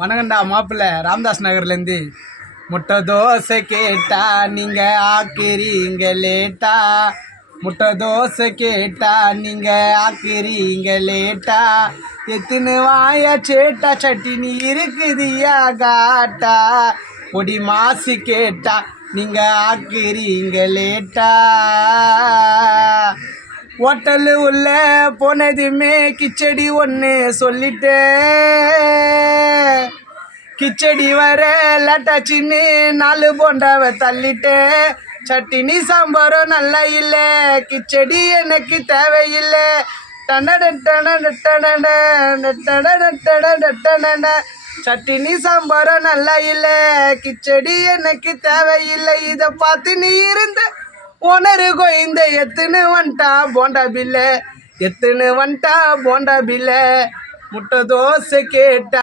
வணக்கண்டா மாப்பிள்ள ராமதாஸ் நகர்லேருந்து. முட்டை தோசை கேட்டா நீங்கள் ஆக்கிறீங்க லேட்டா, முட்டை தோசை கேட்டா நீங்கள் ஆக்கிறீங்க லேட்டா, எத்துன்னு வாய சேட்டா சட்டினி இருக்குதியா காட்டா, பொடி மாசு கேட்டா நீங்கள் ஆக்கிறீங்க லேட்டா. ஹோட்டலு உள்ள போனதுமே கிச்சடி ஒன்று சொல்லிட்டேன், கிச்சடி வர லேட்டாச்சின்னு 4 போண்டாவை தள்ளிட்டேன். சட்டினி சாம்பாரும் நல்லா இல்லை, கிச்சடி எனக்கு தேவையில்லை. சட்டினி சாம்பாரும் நல்லா இல்லை, கிச்சடி எனக்கு தேவையில்லை. இதை பார்த்து நீ இருந்த ஓனரு கோயந்த எத்துன்னு வந்துட்டா போண்டா பில்ல, எத்துன்னு வந்துட்டா போண்டா பில்ல. முட்டை தோசை கேட்டா